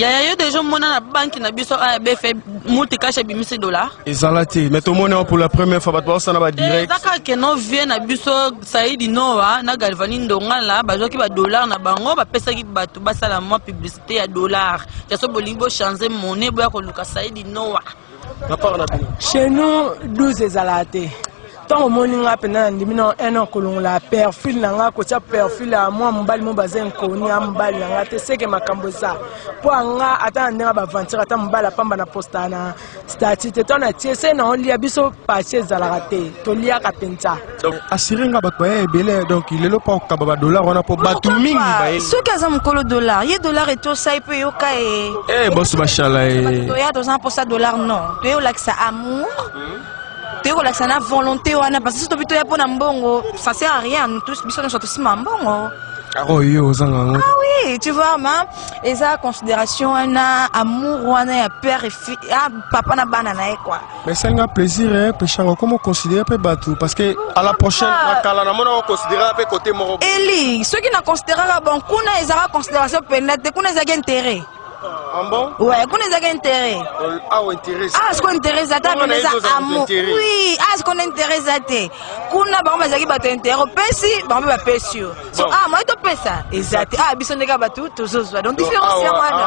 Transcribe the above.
yo déjà mona na banque na biso ABF multicash bimisi dollar. Ezalati, mais tout le monde pour la première fois ba ça na ba direct. Zaka ke no vient na biso Saidi Noa na Galvani Ndongala bazoki ba dollar na bango ba pesa ki bato basala mo publicité ya dollar. Jaso bolingo changer monnaie boya ko luka Saidi Noa. Chez nous 12 ezalate. Tant au moninga pendant ndimino un an kolongola perfil nanga ko tia perfil a moi mbali mo bazen ko ni mbali nanga te seke makambo za po anga ata ndenga ba venture ata mbala pamba na posta na statut te tona tie se na on lia biso paché zalate to lia ka penta asirenga ba kwa ebele donc il est là pas ka ba dollar on a pour batu mingi ba ce kaza mkolo dollar ye dollar et to ça il peut yoka boss machallah to ya to ça pour ça dollar non to yo like ça amour. Tu as la volonté, parce que si tu as un mbongo, ça sert à rien. Nous tous, nous sommes tous mbongo. Ah oui, tu vois, et ça, considération, on a amour, on a père et fille, papa na banana quoi. Mais c'est un plaisir, hein, péchant. Comment considérer peu bateau? Parce que à la prochaine, on considérer peu côté moro. Eli, ceux qui ne considèrent pas bon, kuna ils ont considération pénètre, kuna ils ont intérêt. Ah bon? Ouais, kuna ils ont intérêt. Ah, intérêt. Ah, ce qu'on intéresse à ta amour. Oui, ah, ce qu'on intéresse à te. Kuna ba mazaki ba te intérêt, pesi, ba ba pesi. So ah, moi to pesa. Exact. Ah, bisoneka ba tout, toujours. Donc différencier moi.